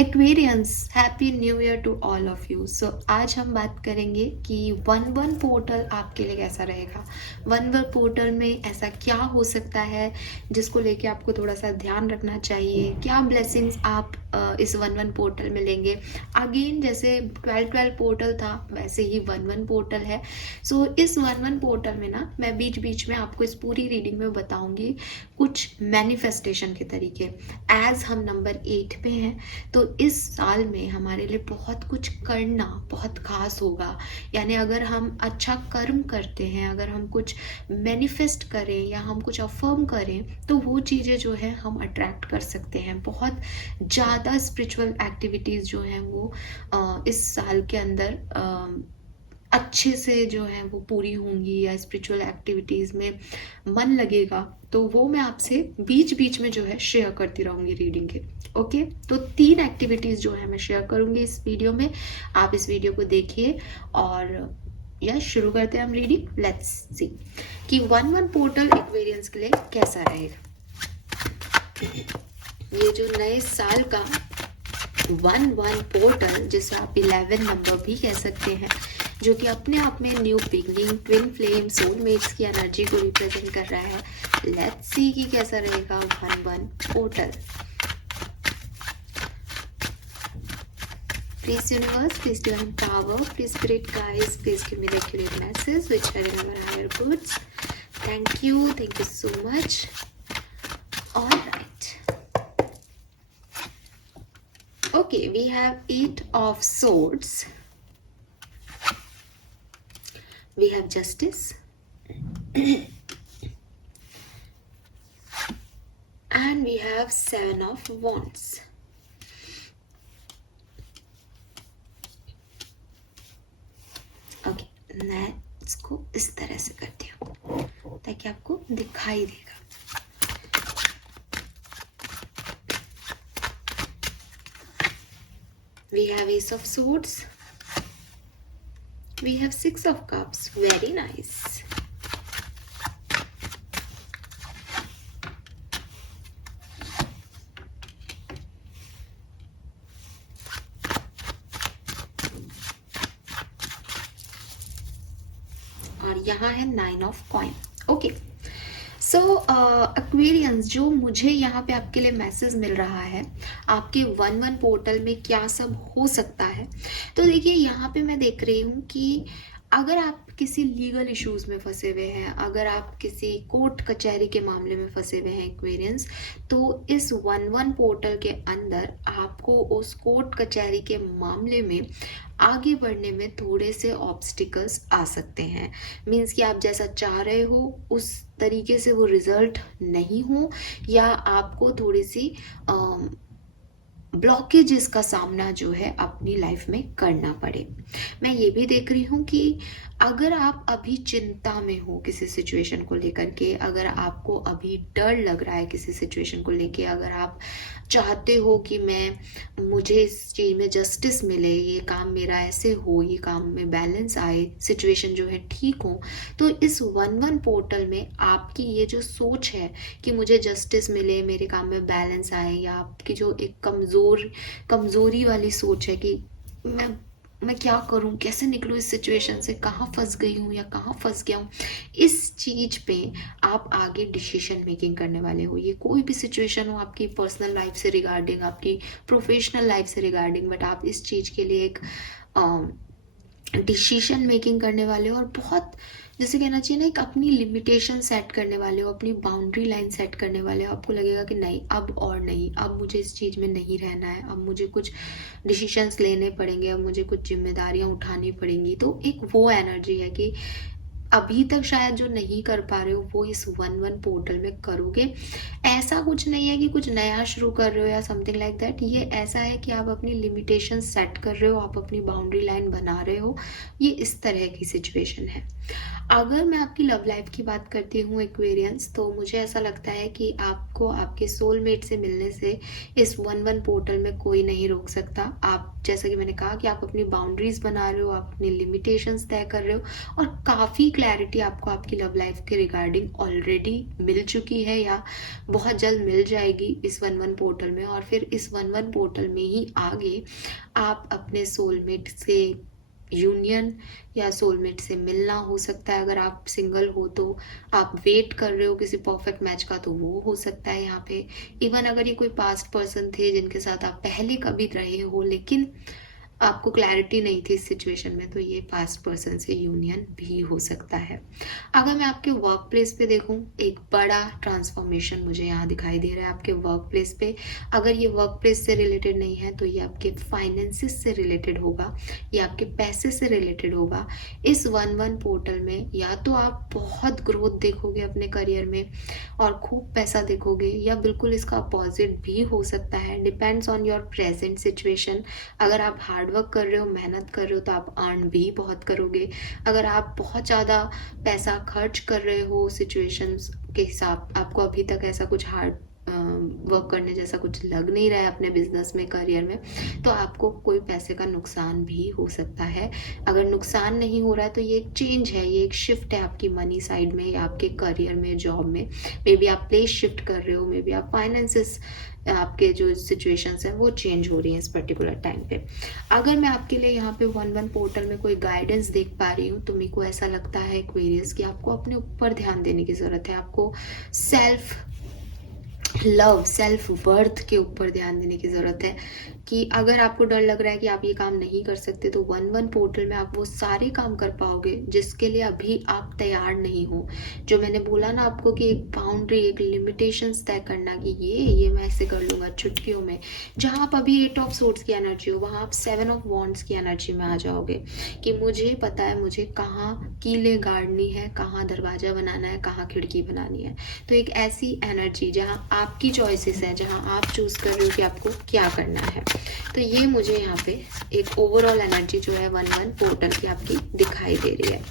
Aquarians, happy new year to all of you. So आज हम बात करेंगे कि वन वन पोर्टल आपके लिए कैसा रहेगा। वन वन पोर्टल में ऐसा क्या हो सकता है जिसको लेके आपको थोड़ा सा ध्यान रखना चाहिए, क्या ब्लेसिंग्स आप इस वन वन पोर्टल में लेंगे। अगेन जैसे 12-12 पोर्टल था वैसे ही वन वन पोर्टल है। सो इस वन वन पोर्टल में ना मैं बीच बीच में आपको इस पूरी रीडिंग में बताऊंगी कुछ मैनिफेस्टेशन के तरीके। एज हम नंबर 8 पे हैं तो इस साल में हमारे लिए बहुत कुछ करना बहुत खास होगा। यानी अगर हम अच्छा कर्म करते हैं, अगर हम कुछ मैनिफेस्ट करें या हम कुछ अफर्म करें तो वो चीज़ें जो है हम अट्रैक्ट कर सकते हैं। बहुत ज़्यादा स्पिरिचुअल एक्टिविटीज़ जो हैं वो इस साल के अंदर अच्छे से जो है वो पूरी होंगी या स्पिरिचुअल एक्टिविटीज़ में मन लगेगा। तो वो मैं आपसे बीच बीच में जो है शेयर करती रहूँगी रीडिंग के। ओके, तो 3 एक्टिविटीज़ जो है मैं शेयर करूँगी इस वीडियो में। आप इस वीडियो को देखिए और यस शुरू करते हैं हम रीडिंग। लेट्स सी कि वन वन पोर्टल एक्वेरियंस के लिए कैसा रहेगा। ये जो नए साल का वन वन पोर्टल, जिसे आप 11 नंबर भी कह सकते हैं, जो कि अपने आप में new beginning, twin flame, soulmates की एनर्जी को रिप्रेजेंट कर रहा है। लेट्स सी कि कैसा रहेगा one one portal. Please universe, please divine power, please spirit guides, please give me the accurate message which are in our higher goods. Thank you so much. All right. Okay, we have 8 of swords. We have justice. And we have 7 of wands. Okay, मैं इसको इस तरह से करती हूँ ताकि आपको दिखाई देगा। We have Ace of Swords. We have 6 of Cups. Very nice. और यहाँ है 9 of Coin. Okay, so Aquarians, जो मुझे यहाँ पे आपके लिए मैसेज मिल रहा है आपके वन वन पोर्टल में क्या सब हो सकता है। तो देखिए यहाँ पे मैं देख रही हूँ कि अगर आप किसी लीगल इश्यूज में फंसे हुए हैं, अगर आप किसी कोर्ट कचहरी के मामले में फंसे हुए हैं एक्वेरियंस, तो इस वन वन पोर्टल के अंदर आपको उस कोर्ट कचहरी के मामले में आगे बढ़ने में थोड़े से ऑब्स्टिकल्स आ सकते हैं। मीन्स कि आप जैसा चाह रहे हो उस तरीके से वो रिजल्ट नहीं हो, या आपको थोड़ी सी ब्लॉकेजेस का सामना जो है अपनी लाइफ में करना पड़े। मैं ये भी देख रही हूँ कि अगर आप अभी चिंता में हो किसी सिचुएशन को लेकर के, अगर आपको अभी डर लग रहा है किसी सिचुएशन को लेके, अगर आप चाहते हो कि मुझे इस चीज़ में जस्टिस मिले, ये काम मेरा ऐसे हो, ये काम में बैलेंस आए, सिचुएशन जो है ठीक हो, तो इस वन वन पोर्टल में आपकी ये जो सोच है कि मुझे जस्टिस मिले, मेरे काम में बैलेंस आए, या आपकी जो एक कमज़ोरी वाली सोच है कि मैं क्या करूं, कैसे निकलूं इस सिचुएशन से, कहाँ फंस गई हूँ या कहाँ फंस गया हूँ, इस चीज़ पे आप आगे डिसीजन मेकिंग करने वाले हो। ये कोई भी सिचुएशन हो, आपकी पर्सनल लाइफ से रिगार्डिंग, आपकी प्रोफेशनल लाइफ से रिगार्डिंग, बट आप इस चीज़ के लिए एक डिसीजन मेकिंग करने वाले हो और बहुत, जैसे कहना चाहिए ना, एक अपनी लिमिटेशन सेट करने वाले हो, अपनी बाउंड्री लाइन सेट करने वाले हो। आपको लगेगा कि नहीं, अब और नहीं, अब मुझे इस चीज़ में नहीं रहना है, अब मुझे कुछ डिसीजंस लेने पड़ेंगे, अब मुझे कुछ जिम्मेदारियां उठानी पड़ेंगी। तो एक वो एनर्जी है कि अभी तक शायद जो नहीं कर पा रहे हो वो इस वन वन पोर्टल में करोगे। ऐसा कुछ नहीं है कि कुछ नया शुरू कर रहे हो या समथिंग लाइक दैट। ये ऐसा है कि आप अपनी लिमिटेशन सेट कर रहे हो, आप अपनी बाउंड्री लाइन बना रहे हो। ये इस तरह की सिचुएशन है। अगर मैं आपकी लव लाइफ की बात करती हूँ एक्वेरियंस, तो मुझे ऐसा लगता है कि आपको आपके सोलमेट से मिलने से इस वन वन पोर्टल में कोई नहीं रोक सकता। आप, जैसा कि मैंने कहा, कि आप अपनी बाउंड्रीज बना रहे हो, आप अपनी लिमिटेशंस तय कर रहे हो और काफ़ी क्लैरिटी आपको आपकी लव लाइफ के रिगार्डिंग ऑलरेडी मिल चुकी है या बहुत जल्द मिल जाएगी इस 1-1 पोर्टल में। और फिर इस 1-1 पोर्टल में ही आगे आप अपने सोलमेट से यूनियन या सोलमेट से मिलना हो सकता है। अगर आप सिंगल हो तो आप वेट कर रहे हो किसी परफेक्ट मैच का, तो वो हो सकता है यहाँ पे। इवन अगर ये कोई पास्ट पर्सन थे जिनके साथ आप पहले कभी रहे हो लेकिन आपको क्लैरिटी नहीं थी इस सिचुएशन में, तो ये पास्ट पर्सन से यूनियन भी हो सकता है। अगर मैं आपके वर्क प्लेस पे देखूं, एक बड़ा ट्रांसफॉर्मेशन मुझे यहाँ दिखाई दे रहा है आपके वर्क प्लेस पे। अगर ये वर्क प्लेस से रिलेटेड नहीं है तो ये आपके फाइनेंसिस से रिलेटेड होगा, ये आपके पैसे से रिलेटेड होगा। इस 1-1 पोर्टल में या तो आप बहुत ग्रोथ देखोगे अपने करियर में और खूब पैसा देखोगे, या बिल्कुल इसका अपोजिट भी हो सकता है। Depends on your present situation. अगर आप हार्ड वर्क कर रहे हो, मेहनत कर रहे हो, तो आप अर्न भी बहुत करोगे। अगर आप बहुत ज़्यादा पैसा खर्च कर रहे हो सिचुएशंस के हिसाब, आपको अभी तक ऐसा कुछ हार्ड वर्क करने जैसा कुछ लग नहीं रहा है अपने बिजनेस में, करियर में, तो आपको कोई पैसे का नुकसान भी हो सकता है। अगर नुकसान नहीं हो रहा है तो ये एक चेंज है, ये एक शिफ्ट है आपकी मनी साइड में या आपके करियर में, जॉब में। मे बी आप प्लेस शिफ्ट कर रहे हो, मे बी आप फाइनेंसिस, आपके जो सिचुएशंस हैं वो चेंज हो रही हैं इस पर्टिकुलर टाइम पे। अगर मैं आपके लिए यहाँ पे 1-1 पोर्टल में कोई गाइडेंस देख पा रही हूँ तो मेरे को ऐसा लगता है एक्वेरियस कि आपको अपने ऊपर ध्यान देने की ज़रूरत है। आपको सेल्फ लव, सेल्फ वर्थ के ऊपर ध्यान देने की ज़रूरत है कि अगर आपको डर लग रहा है कि आप ये काम नहीं कर सकते, तो 1-1 पोर्टल में आप वो सारे काम कर पाओगे जिसके लिए अभी आप तैयार नहीं हो। जो मैंने बोला ना आपको कि एक बाउंड्री, एक लिमिटेशंस तय करना कि ये मैं ऐसे कर लूँगा चुटकियों में। जहाँ आप अभी 8 ऑफ सोर्ड्स की एनर्जी हो, वहाँ आप 7 ऑफ वॉन्ड्स की एनर्जी में आ जाओगे कि मुझे पता है मुझे कहाँ कीलें गाड़नी है, कहाँ दरवाज़ा बनाना है, कहाँ खिड़की बनानी है। तो एक ऐसी एनर्जी जहाँ आपकी चॉइसेस है, जहाँ आप चूज कर रहे हो कि आपको क्या करना है। तो ये मुझे यहाँ पे एक ओवरऑल एनर्जी जो है 1-1 पोर्टल की आपकी दिखाई दे रही है।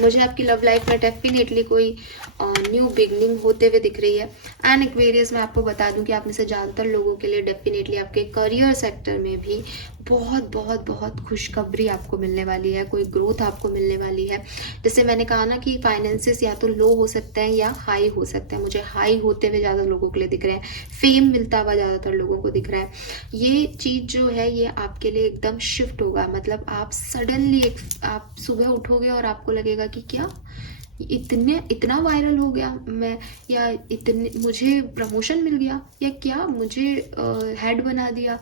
मुझे आपकी लव लाइफ में डेफिनेटली कोई न्यू बिगनिंग होते हुए दिख रही है। एंड एक्वेरियस मैं आपको बता दूं कि आप में से ज़्यादातर लोगों के लिए डेफिनेटली आपके करियर सेक्टर में भी बहुत बहुत बहुत खुशखबरी आपको मिलने वाली है, कोई ग्रोथ आपको मिलने वाली है। जैसे मैंने कहा ना कि फाइनेंसेस या तो लो हो सकते हैं या हाई हो सकते हैं। मुझे हाई होते हुए ज़्यादा लोगों के लिए दिख रहे हैं, फेम मिलता हुआ ज़्यादातर लोगों को दिख रहा है। ये चीज़ जो है ये आपके लिए एकदम शिफ्ट होगा। मतलब आप सडनली आप सुबह उठोगे और आपको लगेगा कि क्या इतना वायरल हो गया मैं, या इतने मुझे प्रमोशन मिल गया, या क्या मुझे हेड बना दिया।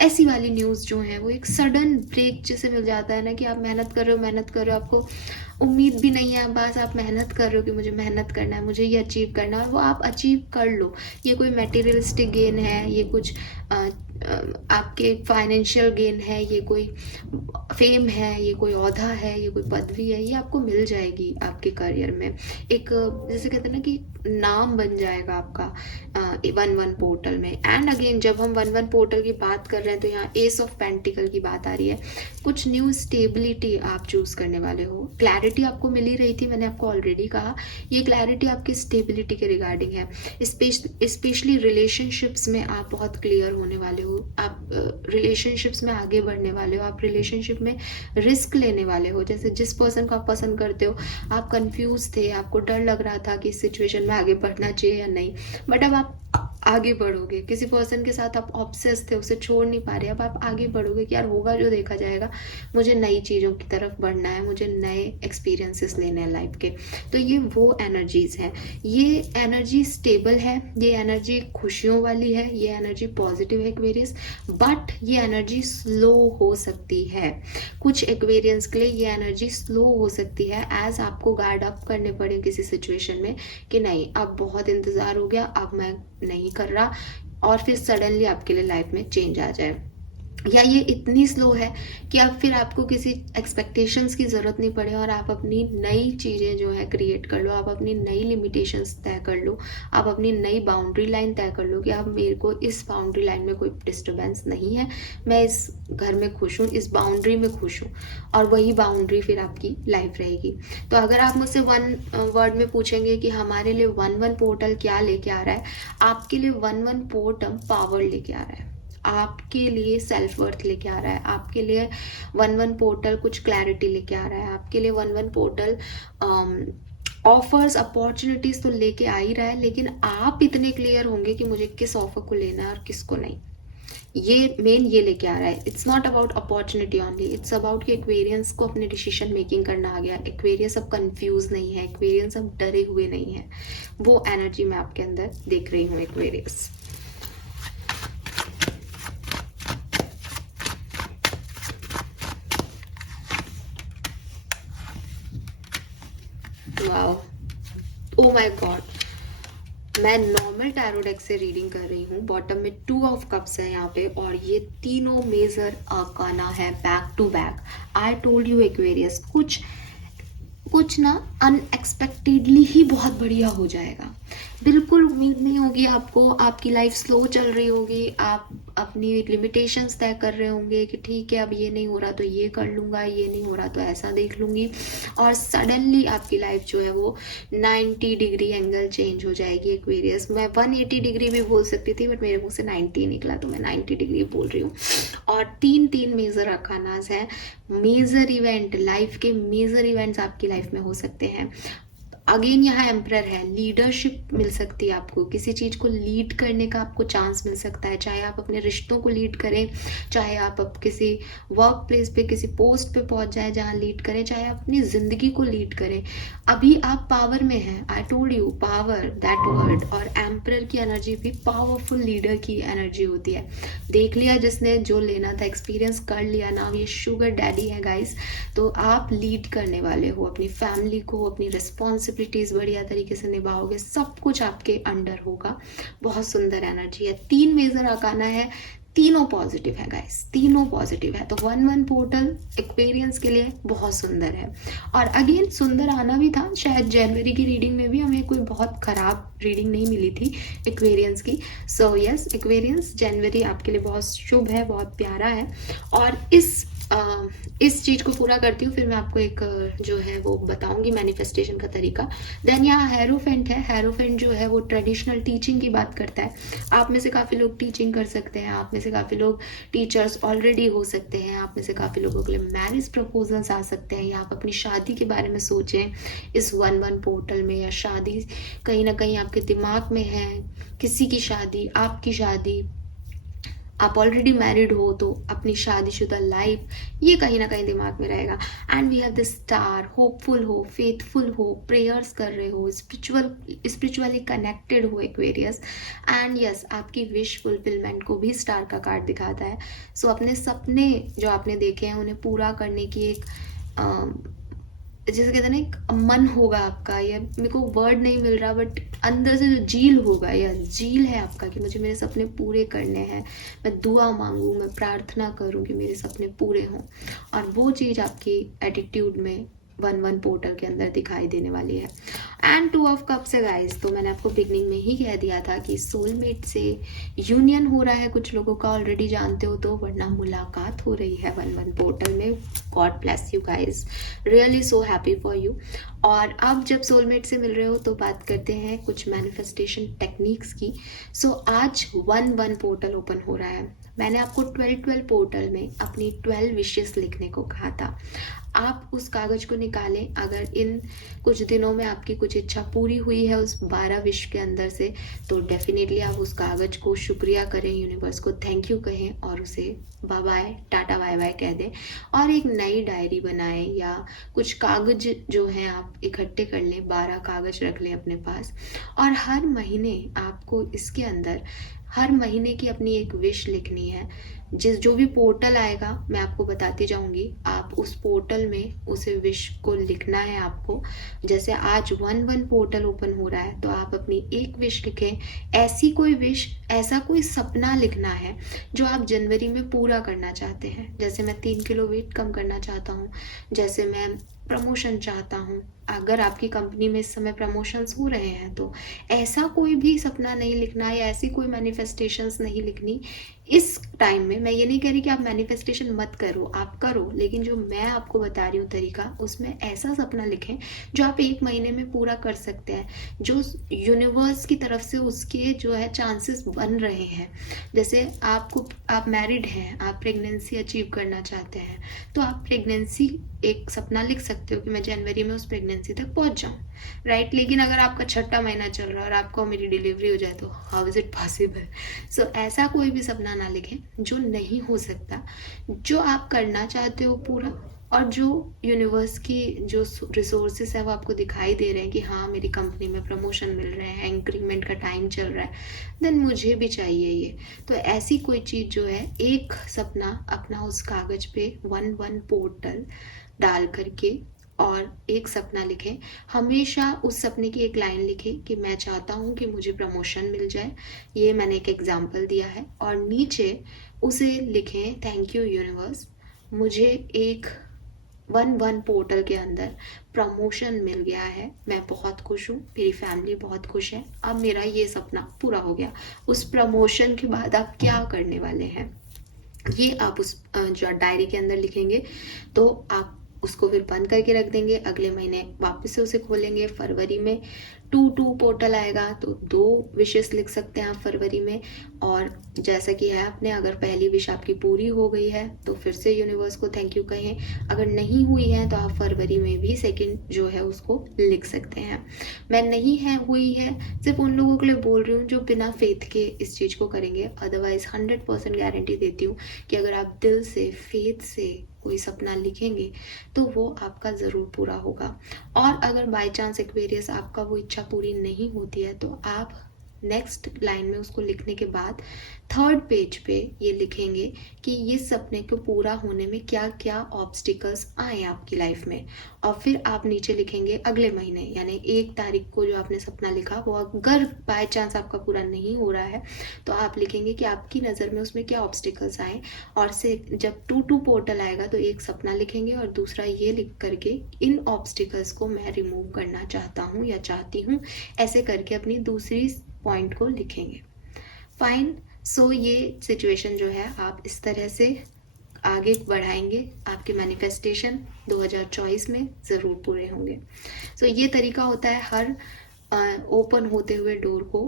ऐसी वाली न्यूज़ जो है वो एक सडन ब्रेक जैसे मिल जाता है ना कि आप मेहनत कर रहे हो, आपको उम्मीद भी नहीं है, बस आप मेहनत कर रहे हो कि मुझे मेहनत करना है, मुझे ये अचीव करना है, और वो आप अचीव कर लो। ये कोई मटेरियलिस्टिक गेन है, ये कुछ आपके फाइनेंशियल गेन है, ये कोई फेम है, ये कोई ओहदा है, ये कोई पदवी है, ये आपको मिल जाएगी आपके करियर में। एक जैसे कहते हैं ना कि नाम बन जाएगा आपका 1-1 पोर्टल में। एंड अगेन जब हम 1-1 पोर्टल की बात कर रहे हैं तो यहाँ एस ऑफ पेंटिकल की बात आ रही है। कुछ न्यू स्टेबिलिटी आप चूज करने वाले हो। क्लैरिटी आपको मिल ही रही थी, मैंने आपको ऑलरेडी कहा, ये क्लैरिटी आपकी स्टेबिलिटी के रिगार्डिंग है। स्पेशली रिलेशनशिप्स में आप बहुत क्लियर होने वाले हो, आप रिलेशनशिप्स में आगे बढ़ने वाले हो, आप रिलेशनशिप में रिस्क लेने वाले हो। जैसे जिस पर्सन को आप पसंद करते हो, आप कंफ्यूज थे, आपको डर लग रहा था कि इस सिचुएशन में आगे बढ़ना चाहिए या नहीं, बट अब आप आगे बढ़ोगे। किसी पर्सन के साथ आप ऑब्सेस थे, उसे छोड़ नहीं पा रहे, अब आप आगे बढ़ोगे कि यार होगा जो देखा जाएगा, मुझे नई चीज़ों की तरफ बढ़ना है, मुझे नए एक्सपीरियंसेस लेने हैं लाइफ के। तो ये वो एनर्जीज हैं, ये एनर्जी स्टेबल है, ये एनर्जी खुशियों वाली है, ये एनर्जी पॉजिटिव है एक्वेरियस। बट ये एनर्जी स्लो हो सकती है, कुछ एक्वेरियंस के लिए ये एनर्जी स्लो हो सकती है, एज आपको गार्ड अप करने पड़े किसी सिचुएशन में कि नहीं अब बहुत इंतज़ार हो गया, अब मैं नहीं कर रहा, और फिर सडनली आपके लिए लाइफ में चेंज आ जाए। या ये इतनी स्लो है कि अब फिर आपको किसी एक्सपेक्टेशंस की ज़रूरत नहीं पड़े और आप अपनी नई चीज़ें जो है क्रिएट कर लो, आप अपनी नई लिमिटेशंस तय कर लो, आप अपनी नई बाउंड्री लाइन तय कर लो कि अब मेरे को इस बाउंड्री लाइन में कोई डिस्टर्बेंस नहीं है, मैं इस घर में खुश हूँ, इस बाउंड्री में खुश हूँ, और वही बाउंड्री फिर आपकी लाइफ रहेगी। तो अगर आप मुझसे वन वर्ड में पूछेंगे कि हमारे लिए वन वन पोर्टल क्या लेके आ रहा है, आपके लिए वन वन पोर्टल पावर लेके आ रहा है, आपके लिए सेल्फ वर्थ लेके आ रहा है, आपके लिए वन वन पोर्टल कुछ क्लैरिटी लेके आ रहा है, आपके लिए one one portal offers opportunities तो लेके आ ही रहा है, लेकिन आप इतने क्लियर होंगे कि मुझे किस ऑफर को लेना है और किसको नहीं। ये मेन ये लेके आ रहा है। It's not about opportunity only, it's about कि एक्वेरियंस को अपने डिसीजन मेकिंग करना आ गया। एक्वेरियंस अब कंफ्यूज नहीं है, एक्वेरियंस अब डरे हुए नहीं है। वो एनर्जी मैं आपके अंदर देख रही हूँ Aquarians. Wow, oh my God, मैं नॉर्मल टैरो डेक से रीडिंग कर रही हूँ। बॉटम में 2 ऑफ कप्स है यहाँ पे, और ये तीनों मेजर आर्काना है back to back. I told you Aquarius, कुछ ना अनएक्सपेक्टेडली ही बहुत बढ़िया हो जाएगा। बिल्कुल उम्मीद नहीं होगी आपको, आपकी लाइफ स्लो चल रही होगी, आप अपनी लिमिटेशंस तय कर रहे होंगे कि ठीक है अब ये नहीं हो रहा तो ये कर लूँगा, ये नहीं हो रहा तो ऐसा देख लूँगी, और सडनली आपकी लाइफ जो है वो 90 डिग्री एंगल चेंज हो जाएगी। एक्वेरियस, मैं 180 डिग्री भी बोल सकती थी बट मेरे मुँह से 90 निकला तो मैं 90 डिग्री बोल रही हूँ। और तीन मेजर अखानाज हैं, मेजर इवेंट, लाइफ के मेजर इवेंट्स आपकी लाइफ में हो सकते हैं। अगेन यहाँ एम्परर है, लीडरशिप मिल सकती है आपको, किसी चीज़ को लीड करने का आपको चांस मिल सकता है, चाहे आप अपने रिश्तों को लीड करें, चाहे आप किसी वर्क प्लेस पे किसी पोस्ट पे पहुंच जाए जहाँ लीड करें, चाहे आप अपनी ज़िंदगी को लीड करें। अभी आप पावर में हैं, आई told you power that word. और एम्परर की एनर्जी भी पावरफुल लीडर की एनर्जी होती है। देख लिया जिसने जो लेना था, एक्सपीरियंस कर लिया ना, ये शुगर डैडी है गाइस। तो आप लीड करने वाले हो अपनी फैमिली को, अपनी रिस्पॉन्सिबिलिटीज बढ़िया तरीके से निभाओगे, सब कुछ आपके अंडर होगा। बहुत सुंदर एनर्जी है। 3 मेजर आकाना है, तीनों पॉजिटिव है गाइस, तीनों पॉजिटिव है। तो वन वन पोर्टल एक्सपीरियंस के लिए बहुत सुंदर है। और अगेन सुंदर आना भी था, शायद जनवरी की रीडिंग में भी हमें कोई बहुत खराब रीडिंग नहीं मिली थी एक्वेरियंस की। सो यस एक्वेरियंस, जनवरी आपके लिए बहुत शुभ है, बहुत प्यारा है। और इस चीज़ को पूरा करती हूँ, फिर मैं आपको एक जो है वो बताऊंगी मैनिफेस्टेशन का तरीका। देन यहाँ हेरोफेंट है। हेरोफेंट जो है वो ट्रेडिशनल टीचिंग की बात करता है। आप में से काफ़ी लोग टीचिंग कर सकते हैं, आप में से काफ़ी लोग टीचर्स ऑलरेडी हो सकते हैं, आप में से काफ़ी लोगों के लिए मैरिज प्रपोजल्स आ सकते हैं, या आप अपनी शादी के बारे में सोचें इस वन वन पोर्टल में, या शादी कहीं ना कहीं आपके दिमाग में है, किसी की शादी, आपकी शादी, आप ऑलरेडी मैरिड हो तो अपनी शादीशुदा लाइफ, ये कहीं ना कहीं दिमाग में रहेगा। And we have the star, hopeful हो, फेथफुल हो, प्रेयर्स कर रहे हो, स्पिरिचुअली कनेक्टेड हो एक्वेरियस। एंड यस, आपकी विश फुलफिलमेंट को भी स्टार का कार्ड दिखाता है। सो अपने सपने जो आपने देखे हैं उन्हें पूरा करने की एक जैसे कहते हैं ना, एक मन होगा आपका, या मेरे को वर्ड नहीं मिल रहा बट अंदर से जो झील होगा, या झील है आपका कि मुझे मेरे सपने पूरे करने हैं। मैं दुआ मांगूँ, मैं प्रार्थना करूँ कि मेरे सपने पूरे हों, और वो चीज़ आपकी एटीट्यूड में वन वन पोर्टल के अंदर दिखाई देने वाली है। एंड 2 ऑफ कप्स है गाइस। तो मैंने आपको बिगनिंग में ही कह दिया था कि सोलमेट से यूनियन हो रहा है कुछ लोगों का, ऑलरेडी जानते हो तो, वरना मुलाकात हो रही है वन वन पोर्टल में। God bless you guys, really so happy for you. और अब जब सोलमेट से मिल रहे हो तो बात करते हैं कुछ मैनिफेस्टेशन टेक्निक्स की। सो आज वन वन पोर्टल ओपन हो रहा है। मैंने आपको 12-12 पोर्टल में अपनी 12 विशेस लिखने को कहा था। आप उस कागज को निकालें। अगर इन कुछ दिनों में आपकी कुछ इच्छा पूरी हुई है उस 12 विश के अंदर से, तो डेफिनेटली आप उस कागज को शुक्रिया करें, यूनिवर्स को थैंक यू कहें, और उसे bye bye, tata bye bye कह दें, और एक नई डायरी बनाएं, या कुछ कागज जो हैं आप इकट्ठे कर लें, 12 कागज रख लें अपने पास। और हर महीने आपको इसके अंदर हर महीने की अपनी एक विश लिखनी है। जो भी पोर्टल आएगा मैं आपको बताती जाऊंगी। आप उस पोर्टल में उसे विश को लिखना है आपको। जैसे आज 1-1 पोर्टल ओपन हो रहा है तो आप अपनी एक विश लिखें। ऐसी कोई विश, ऐसा कोई सपना लिखना है जो आप जनवरी में पूरा करना चाहते हैं। जैसे मैं 3 किलो वेट कम करना चाहता हूँ, जैसे मैं प्रमोशन चाहता हूँ। अगर आपकी कंपनी में इस समय प्रमोशंस हो रहे हैं तो ऐसा कोई भी सपना नहीं लिखना या ऐसी कोई मैनिफेस्टेशंस नहीं लिखनी इस टाइम में। मैं ये नहीं कह रही कि आप मैनिफेस्टेशन मत करो, आप करो, लेकिन जो मैं आपको बता रही हूँ तरीका, उसमें ऐसा सपना लिखें जो आप 1 महीने में पूरा कर सकते हैं, जो यूनिवर्स की तरफ से उसके जो है चांसेस बन रहे हैं। जैसे आप मैरिड हैं, आप प्रेगनेंसी अचीव करना चाहते हैं तो आप प्रेगनेंसी एक सपना लिख सकते हो कि मैं जनवरी में उस प्रेगनेंसी तक पहुंच जाऊं, राइट। लेकिन अगर आपका 6ठा महीना चल रहा है और आपको मेरी डिलीवरी हो जाए तो हाउ इज इट पॉसिबल। सो ऐसा कोई भी सपना ना लिखें जो नहीं हो सकता, जो आप करना चाहते हो पूरा, और जो यूनिवर्स की जो रिसोर्सेस है वो आपको दिखाई दे रहे हैं कि हाँ मेरी कंपनी में प्रमोशन मिल रहे हैं, इंक्रीमेंट का टाइम चल रहा है, देन मुझे भी चाहिए ये। तो ऐसी कोई चीज़ जो है, एक सपना अपना उस कागज पे 1-1 पोर्टल डाल करके और एक सपना लिखें। हमेशा उस सपने की एक लाइन लिखें कि मैं चाहता हूँ कि मुझे प्रमोशन मिल जाए। ये मैंने एक एग्जाम्पल दिया है। और नीचे उसे लिखें, थैंक यू यूनिवर्स, मुझे एक 1-1 पोर्टल के अंदर प्रमोशन मिल गया है, मैं बहुत खुश हूँ, मेरी फैमिली बहुत खुश है, अब मेरा ये सपना पूरा हो गया। उस प्रमोशन के बाद आप क्या करने वाले हैं ये आप उस जो डायरी के अंदर लिखेंगे। तो आप उसको फिर बंद करके रख देंगे, अगले महीने वापस से उसे खोलेंगे। फरवरी में 2-2 पोर्टल आएगा तो 2 विशेस लिख सकते हैं आप फरवरी में। और जैसा कि है आपने, अगर पहली विश आपकी पूरी हो गई है तो फिर से यूनिवर्स को थैंक यू कहें। अगर नहीं हुई है तो आप फरवरी में भी सेकंड जो है उसको लिख सकते हैं। मैं नहीं है हुई है सिर्फ उन लोगों के लिए बोल रही हूँ जो बिना फेथ के इस चीज़ को करेंगे। अदरवाइज 100% गारंटी देती हूँ कि अगर आप दिल से, फेथ से कोई सपना लिखेंगे तो वो आपका ज़रूर पूरा होगा। और अगर बाय चांस एक्वेरियस आपका वो इच्छा पूरी नहीं होती है तो आप नेक्स्ट लाइन में उसको लिखने के बाद 3rd पेज पे ये लिखेंगे कि ये सपने को पूरा होने में क्या क्या ऑब्स्टिकल्स आए आपकी लाइफ में। और फिर आप नीचे लिखेंगे अगले महीने, यानी 1 तारीख को जो आपने सपना लिखा वो अगर बाय चांस आपका पूरा नहीं हो रहा है तो आप लिखेंगे कि आपकी नज़र में उसमें क्या ऑब्स्टिकल्स आए। और से जब 2-2 पोर्टल आएगा तो एक सपना लिखेंगे और दूसरा ये लिख करके इन ऑब्स्टिकल्स को मैं रिमूव करना चाहता हूँ या चाहती हूँ, ऐसे करके अपनी दूसरी पॉइंट को लिखेंगे। फाइन। सो ये सिचुएशन जो है आप इस तरह से आगे बढ़ाएंगे, आपके मैनिफेस्टेशन 2024 में ज़रूर पूरे होंगे। सो ये तरीका होता है हर ओपन होते हुए डोर को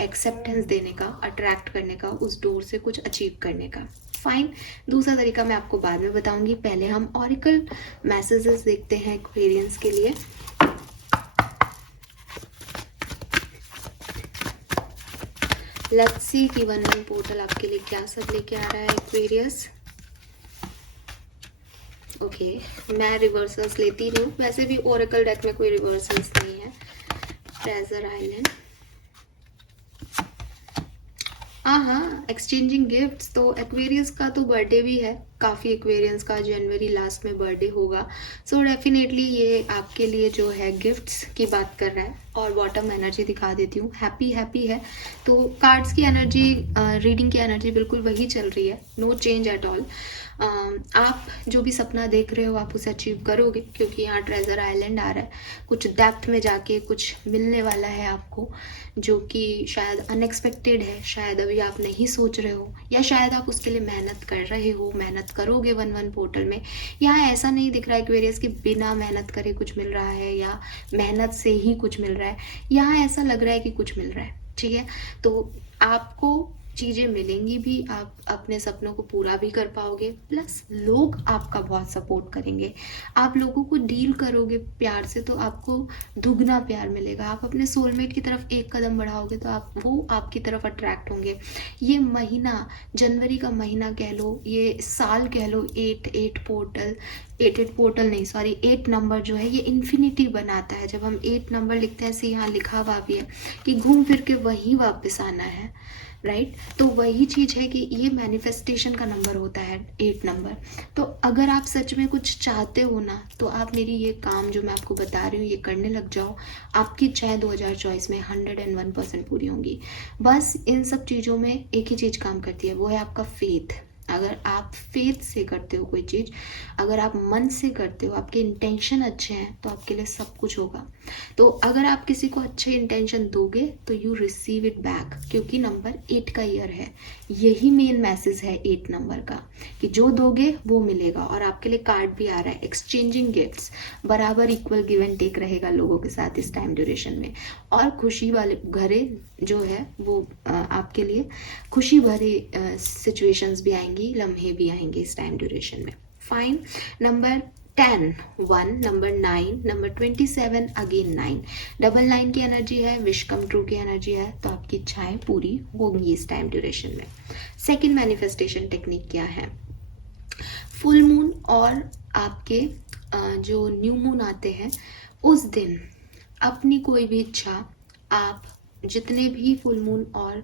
एक्सेप्टेंस देने का, अट्रैक्ट करने का, उस डोर से कुछ अचीव करने का। फाइन। दूसरा तरीका मैं आपको बाद में बताऊंगी, पहले हम ऑरिकल मैसेजेस देखते हैं एक्वेरियंस के लिए। लेट्स सी कि 1-1 पोर्टल आपके लिए क्या सब लेके आ रहा है एक्वेरियस। ओके, मैं रिवर्सल्स लेती नहीं हूँ, वैसे भी ओरेकल डेक में कोई रिवर्सल्स नहीं है। ट्रेजर आइलैंड, हाँ, एक्सचेंजिंग गिफ्ट्स। तो एक्वेरियस का तो बर्थडे भी है, काफ़ी एक्वेरियंस का जनवरी लास्ट में बर्थडे होगा। सो डेफिनेटली ये आपके लिए जो है गिफ्ट्स की बात कर रहा है। और बॉटम एनर्जी दिखा देती हूँ, हैप्पी हैप्पी है। तो कार्ड्स की एनर्जी, रीडिंग की एनर्जी बिल्कुल वही चल रही है, नो चेंज एट ऑल। आप जो भी सपना देख रहे हो आप उसे अचीव करोगे, क्योंकि यहाँ ट्रेजर आइलैंड आ रहा है। कुछ डेप्थ में जाके कुछ मिलने वाला है आपको, जो कि शायद अनएक्सपेक्टेड है, शायद अभी आप नहीं सोच रहे हो, या शायद आप उसके लिए मेहनत कर रहे हो, मेहनत करोगे 1-1 पोर्टल में। यहाँ ऐसा नहीं दिख रहा है एक्वेरियस कि बिना मेहनत करे कुछ मिल रहा है या मेहनत से ही कुछ मिल रहा है। यहाँ ऐसा लग रहा है कि कुछ मिल रहा है, ठीक है। तो आपको चीज़ें मिलेंगी भी, आप अपने सपनों को पूरा भी कर पाओगे, प्लस लोग आपका बहुत सपोर्ट करेंगे। आप लोगों को डील करोगे प्यार से तो आपको दुगना प्यार मिलेगा। आप अपने सोलमेट की तरफ एक कदम बढ़ाओगे तो वो आपकी तरफ अट्रैक्ट होंगे। ये महीना, जनवरी का महीना कह लो, ये साल कह लो, 8 पोर्टल नहीं, सॉरी, 8 नंबर जो है ये इन्फिनिटी बनाता है। जब हम 8 नंबर लिखते हैं, ऐसे यहाँ लिखा हुआ भी है कि घूम फिर के वहीं वापस आना है। राइट। तो वही चीज़ है कि ये मैनिफेस्टेशन का नंबर होता है 8 नंबर। तो अगर आप सच में कुछ चाहते हो ना, तो आप मेरी ये काम जो मैं आपको बता रही हूँ ये करने लग जाओ, आपकी इच्छाएं 2024 में 101% पूरी होंगी। बस इन सब चीज़ों में एक ही चीज़ काम करती है, वो है आपका फेथ। अगर आप फेथ से करते हो कोई चीज़, अगर आप मन से करते हो, आपके इंटेंशन अच्छे हैं, तो आपके लिए सब कुछ होगा। तो अगर आप किसी को अच्छे इंटेंशन दोगे तो यू रिसीव इट बैक, क्योंकि नंबर 8 का ईयर है। यही मेन मैसेज है 8 नंबर का, कि जो दोगे वो मिलेगा। और आपके लिए कार्ड भी आ रहा है, एक्सचेंजिंग गिफ्ट्स, बराबर इक्वल गिव एंड टेक रहेगा लोगों के साथ इस टाइम ड्यूरेशन में। और खुशी वाले घरे जो है वो आपके लिए खुशी भरे सिचुएशंस भी आएंगी, लम्हे भी आएंगे इस टाइम ड्यूरेशन में। Fine. Number 10 1, number 9, number 27 again 9, double 9 की एनर्जी है, विश कम ट्रू की एनर्जी है। तो आपकी इच्छाएं पूरी होंगी इस टाइम ड्यूरेशन में। सेकेंड मैनिफेस्टेशन टेक्निक क्या है? फुल मून और आपके जो न्यू मून आते हैं उस दिन अपनी कोई भी इच्छा, आप जितने भी फुल मून और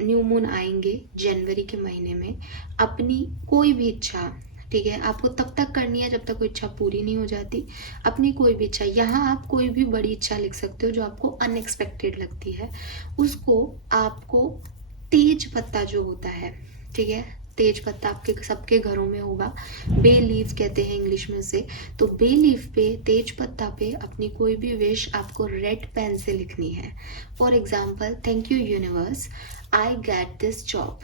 न्यू मून आएंगे जनवरी के महीने में, अपनी कोई भी इच्छा, ठीक है, आपको तब तक करनी है जब तक कोई इच्छा पूरी नहीं हो जाती। अपनी कोई भी इच्छा, यहाँ आप कोई भी बड़ी इच्छा लिख सकते हो जो आपको अनएक्सपेक्टेड लगती है, उसको आपको तेज पत्ता जो होता है, ठीक है, तेज पत्ता आपके सबके घरों में होगा, बे लीव कहते हैं इंग्लिश में उसे। तो बे लीव पे, तेज पत्ता पे अपनी कोई भी विश आपको रेड पेन से लिखनी है। For example, thank you universe, I get this job.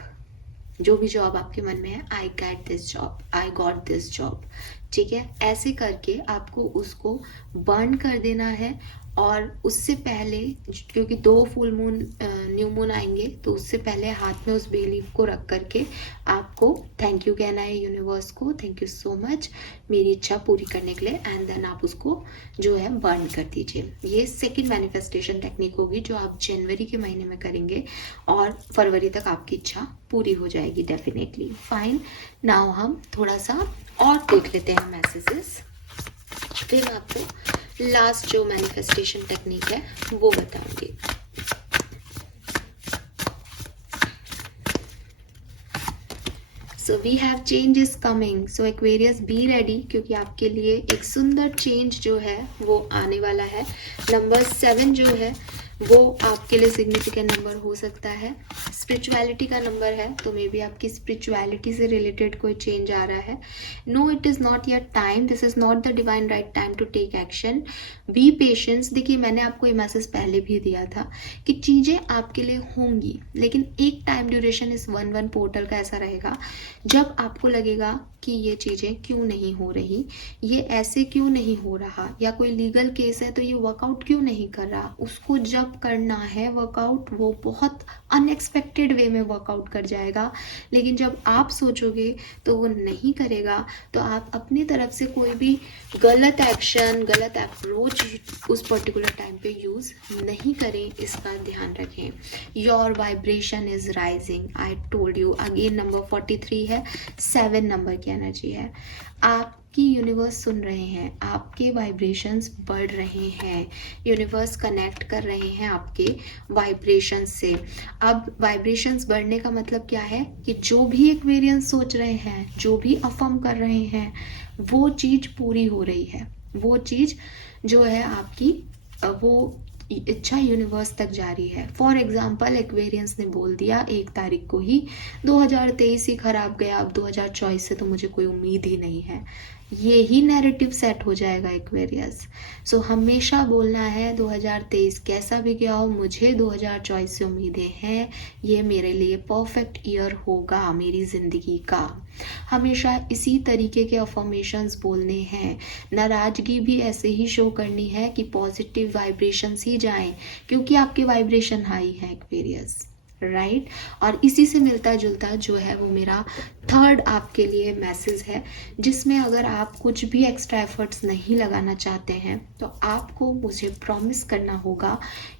जो भी जॉब आपके मन में है, I get this job, I got this job, ठीक है। ऐसे करके आपको उसको बर्न कर देना है। और उससे पहले, क्योंकि 2 फुल मून न्यू मून आएंगे, तो उससे पहले हाथ में उस बे लीफ को रख करके आपको थैंक यू कहना है यूनिवर्स को, थैंक यू सो मच मेरी इच्छा पूरी करने के लिए। एंड देन आप उसको जो है बर्न कर दीजिए। ये सेकेंड मैनिफेस्टेशन टेक्निक होगी जो आप जनवरी के महीने में करेंगे, और फरवरी तक आपकी इच्छा पूरी हो जाएगी डेफिनेटली। फाइन। नाउ हम थोड़ा सा और देख लेते हैं मैसेजेस, फिर मैं आपको लास्ट जो मैनिफेस्टेशन टेक्निक है वो बताऊंगी। So we have change is coming, so Aquarius be ready, क्योंकि आपके लिए एक सुंदर चेंज जो है वो आने वाला है। नंबर 7 जो है वो आपके लिए सिग्निफिकेंट नंबर हो सकता है। स्पिरिचुअलिटी का नंबर है, तो मे बी आपकी स्पिरिचुअलिटी से रिलेटेड कोई चेंज आ रहा है। No, it is not your time, this is not the divine right time to take action, be patience. देखिए, मैंने आपको ये मैसेज पहले भी दिया था कि चीज़ें आपके लिए होंगी, लेकिन एक टाइम ड्यूरेशन इस 1-1 पोर्टल का ऐसा रहेगा जब आपको लगेगा कि ये चीज़ें क्यों नहीं हो रही, ये ऐसे क्यों नहीं हो रहा, या कोई लीगल केस है तो ये वर्कआउट क्यों नहीं कर रहा। उसको जब करना है वर्कआउट, वो बहुत अनएक्सपेक्टेड वे में वर्कआउट कर जाएगा, लेकिन जब आप सोचोगे तो वो नहीं करेगा। तो आप अपनी तरफ से कोई भी गलत एक्शन, गलत अप्रोच उस पर्टिकुलर टाइम पे यूज़ नहीं करें, इसका ध्यान रखें। Your vibration is rising, I told you again. Number 43 है, 7 नंबर की एनर्जी है। आपकी यूनिवर्स सुन रहे हैं, आपके वाइब्रेशंस बढ़ रहे हैं, यूनिवर्स कनेक्ट कर रहे हैं आपके वाइब्रेशंस से। अब वाइब्रेशंस बढ़ने का मतलब क्या है कि जो भी एक्वेरियंस सोच रहे हैं, जो भी अफर्म कर रहे हैं, वो चीज़ पूरी हो रही है। वो चीज़ जो है आपकी, वो इच्छा यूनिवर्स तक जा रही है। फॉर एग्जाम्पल, एक्वेरियंस ने बोल दिया 1 तारीख को ही 2023 ही खराब गया, अब 2024 से तो मुझे कोई उम्मीद ही नहीं है। ये ही नैरेटिव सेट हो जाएगा एक्वेरियस। सो हमेशा बोलना है 2023 कैसा भी गया हो, मुझे 2024 से उम्मीदें हैं, ये मेरे लिए परफेक्ट ईयर होगा मेरी ज़िंदगी का। हमेशा इसी तरीके के अफर्मेशंस बोलने हैं। नाराज़गी भी ऐसे ही शो करनी है कि पॉजिटिव वाइब्रेशंस ही जाएं, क्योंकि आपके वाइब्रेशन हाई है एक्वेरियस, राइट। और इसी से मिलता जुलता जो है वो मेरा थर्ड आपके लिए मैसेज है, जिसमें अगर आप कुछ भी एक्स्ट्रा एफर्ट्स नहीं लगाना चाहते हैं तो आपको मुझे प्रॉमिस करना होगा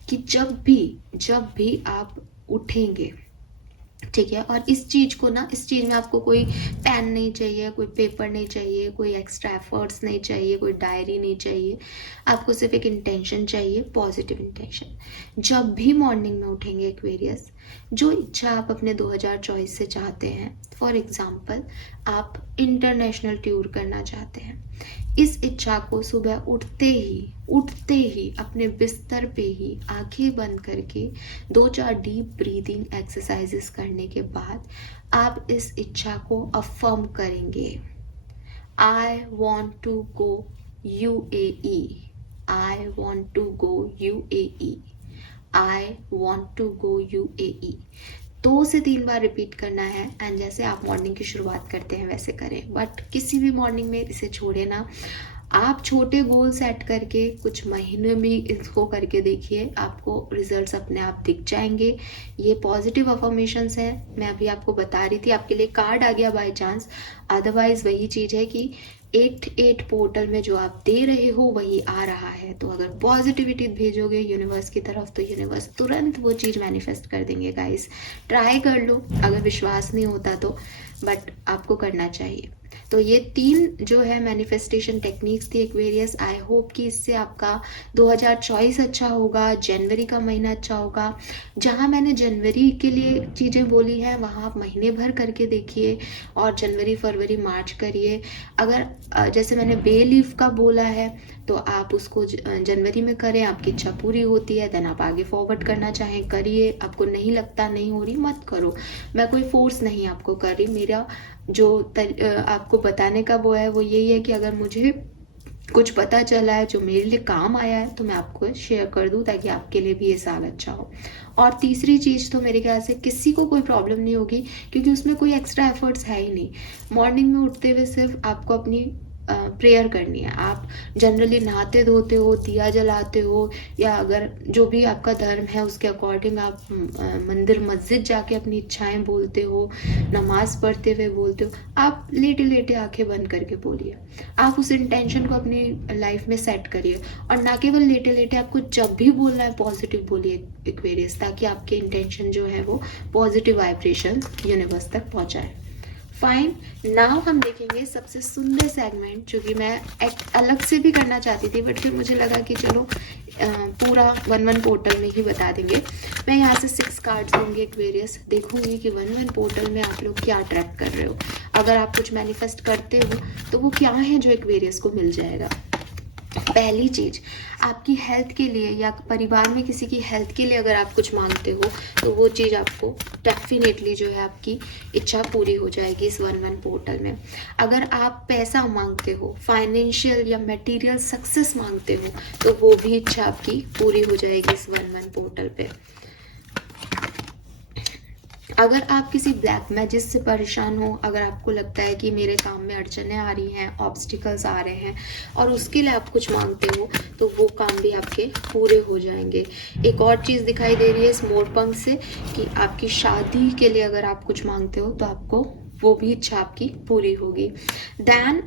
कि जब भी आप उठेंगे, ठीक है। और इस चीज़ को ना, इस चीज़ में आपको कोई पेन नहीं चाहिए, कोई पेपर नहीं चाहिए, कोई एक्स्ट्रा एफर्ट्स नहीं चाहिए, कोई डायरी नहीं चाहिए। आपको सिर्फ एक इंटेंशन चाहिए, पॉजिटिव इंटेंशन। जब भी मॉर्निंग में उठेंगे एक्वेरियस, जो इच्छा आप अपने 2024 से चाहते हैं, फॉर एग्जाम्पल आप इंटरनेशनल टूर करना चाहते हैं, इस इच्छा को सुबह उठते ही अपने बिस्तर पे ही आंखें बंद करके 2-4 डीप ब्रीदिंग एक्सरसाइजेस करने के बाद आप इस इच्छा को अफर्म करेंगे। I want to go UAE, I want to go UAE, I want to go UAE। 2 से 3 बार रिपीट करना है। एंड जैसे आप मॉर्निंग की शुरुआत करते हैं वैसे करें, बट किसी भी मॉर्निंग में इसे छोड़े ना। आप छोटे गोल सेट करके कुछ महीने में इसको करके देखिए, आपको रिजल्ट्स अपने आप दिख जाएंगे। ये पॉजिटिव अफर्मेशंस है। मैं अभी आपको बता रही थी, आपके लिए कार्ड आ गया बाय चांस, अदरवाइज वही चीज़ है कि 8 पोर्टल में जो आप दे रहे हो वही आ रहा है। तो अगर पॉजिटिविटी भेजोगे यूनिवर्स की तरफ तो यूनिवर्स तुरंत वो चीज़ मैनिफेस्ट कर देंगे। गाइस ट्राई कर लो, अगर विश्वास नहीं होता तो, बट आपको करना चाहिए। तो ये 3 जो है मैनिफेस्टेशन टेक्निक्स थी एक्वेरियस। आई होप कि इससे आपका 2024 अच्छा होगा, जनवरी का महीना अच्छा होगा। जहाँ मैंने जनवरी के लिए चीज़ें बोली हैं वहाँ आप महीने भर करके देखिए और जनवरी फरवरी मार्च करिए। अगर जैसे मैंने बे लीफ का बोला है तो आप उसको जनवरी में करें, आपकी इच्छा पूरी होती है, देन आप आगे फॉरवर्ड करना चाहें करिए। आपको नहीं लगता नहीं हो रही मत करो, मैं कोई फोर्स नहीं आपको कर रही। मेरा जो आपको बताने का वो है वो यही है कि अगर मुझे कुछ पता चला है जो मेरे लिए काम आया है तो मैं आपको शेयर कर दूं ताकि आपके लिए भी ये साल अच्छा हो। और तीसरी चीज़ तो मेरे ख्याल से किसी को कोई प्रॉब्लम नहीं होगी क्योंकि उसमें कोई एक्स्ट्रा एफर्ट्स है ही नहीं। मॉर्निंग में उठते हुए सिर्फ आपको अपनी प्रेयर करनी है। आप जनरली नहाते धोते हो, दिया जलाते हो, या अगर जो भी आपका धर्म है उसके अकॉर्डिंग आप मंदिर मस्जिद जाके अपनी इच्छाएं बोलते हो, नमाज पढ़ते हुए बोलते हो। आप लेटे लेटे आंखें बंद करके बोलिए, आप उस इंटेंशन को अपनी लाइफ में सेट करिए। और ना केवल लेटे लेटे, आपको जब भी बोलना है पॉजिटिव बोलिए एक्वेरियस, ताकि आपके इंटेंशन जो है वो पॉजिटिव वाइब्रेशन यूनिवर्स तक पहुंचाए। फाइन, नाउ हम देखेंगे सबसे सुंदर सेगमेंट जो कि मैं एक अलग से भी करना चाहती थी, बट फिर मुझे लगा कि चलो पूरा 1-1 पोर्टल में ही बता देंगे। मैं यहाँ से 6 कार्ड्स लूँगी एक्वेरियस, देखूंगी कि 1-1 पोर्टल में आप लोग क्या अट्रैक्ट कर रहे हो। अगर आप कुछ मैनिफेस्ट करते हो तो वो क्या है जो एक्वेरियस को मिल जाएगा। पहली चीज, आपकी हेल्थ के लिए या परिवार में किसी की हेल्थ के लिए अगर आप कुछ मांगते हो तो वो चीज़ आपको डेफिनेटली जो है आपकी इच्छा पूरी हो जाएगी इस 1-1 पोर्टल में। अगर आप पैसा मांगते हो, फाइनेंशियल या मटेरियल सक्सेस मांगते हो तो वो भी इच्छा आपकी पूरी हो जाएगी इस 1-1 पोर्टल पे। अगर आप किसी ब्लैक मैजिक से परेशान हो, अगर आपको लगता है कि मेरे काम में अड़चने आ रही हैं, ऑब्स्टिकल्स आ रहे हैं और उसके लिए आप कुछ मांगते हो तो वो काम भी आपके पूरे हो जाएंगे। एक और चीज़ दिखाई दे रही है इस मोरपंख से कि आपकी शादी के लिए अगर आप कुछ मांगते हो तो आपको वो भी इच्छा आपकी पूरी होगी। देन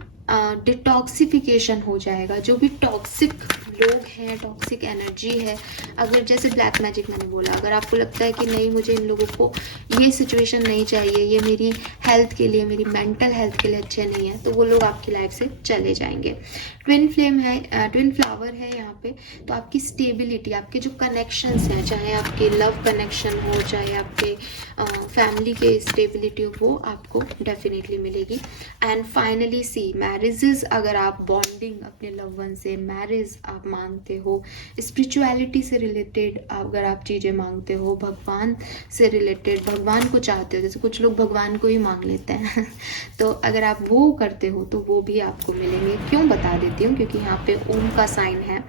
डिटॉक्सिफिकेशन हो जाएगा। जो भी टॉक्सिक लोग हैं, टॉक्सिक एनर्जी है, अगर जैसे ब्लैक मैजिक मैंने बोला, अगर आपको लगता है कि नहीं मुझे इन लोगों को ये सिचुएशन नहीं चाहिए, ये मेरी हेल्थ के लिए, मेरी मेंटल हेल्थ के लिए अच्छे नहीं है, तो वो लोग आपकी लाइफ से चले जाएंगे। ट्विन फ्लेम है, ट्विन फ्लावर है यहाँ पे, तो आपकी स्टेबिलिटी, आपके जो कनेक्शंस हैं, चाहे आपके लव कनेक्शन हो, चाहे आपके फैमिली के स्टेबिलिटी हो, वो आपको डेफिनेटली मिलेगी। एंड फाइनली सी मैरिजेस, अगर आप बॉन्डिंग अपने लव वन से, मैरिज आप मांगते हो, स्पिरिचुअलिटी से रिलेटेड अगर आप चीज़ें मांगते हो, भगवान से रिलेटेड, भगवान को चाहते हो, जैसे कुछ लोग भगवान को ही मांग लेते हैं तो अगर आप वो करते हो तो वो भी आपको मिलेंगे। क्यों बता देती हूँ, क्योंकि यहाँ पे ओम का साइन है,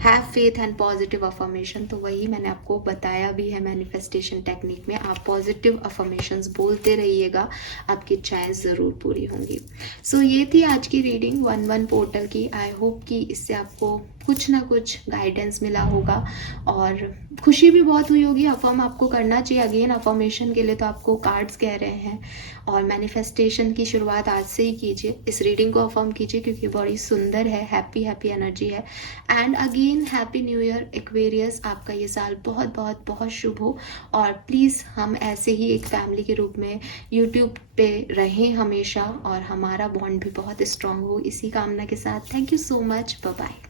have faith and positive affirmation, तो वही मैंने आपको बताया भी है मैनिफेस्टेशन टेक्निक में। आप पॉजिटिव अफर्मेशंस बोलते रहिएगा, आपकी इच्छाएं ज़रूर पूरी होंगी। सो ये थी आज की रीडिंग 1-1 पोर्टल की। आई होप कि इससे आपको कुछ ना कुछ गाइडेंस मिला होगा और खुशी भी बहुत हुई होगी। अफर्म आपको करना चाहिए। अगेन अफर्मेशन के लिए तो आपको कार्ड्स कह रहे हैं, और मैनिफेस्टेशन की शुरुआत आज से ही कीजिए। इस रीडिंग को अफर्म कीजिए क्योंकि बड़ी सुंदर है, हैप्पी हैप्पी एनर्जी है। And again again happy new year Aquarius, आपका ये साल बहुत बहुत बहुत शुभ हो। और प्लीज़ हम ऐसे ही एक फैमिली के रूप में यूट्यूब पे रहें हमेशा, और हमारा बॉन्ड भी बहुत स्ट्रांग हो, इसी कामना के साथ। Thank you so much, bye bye.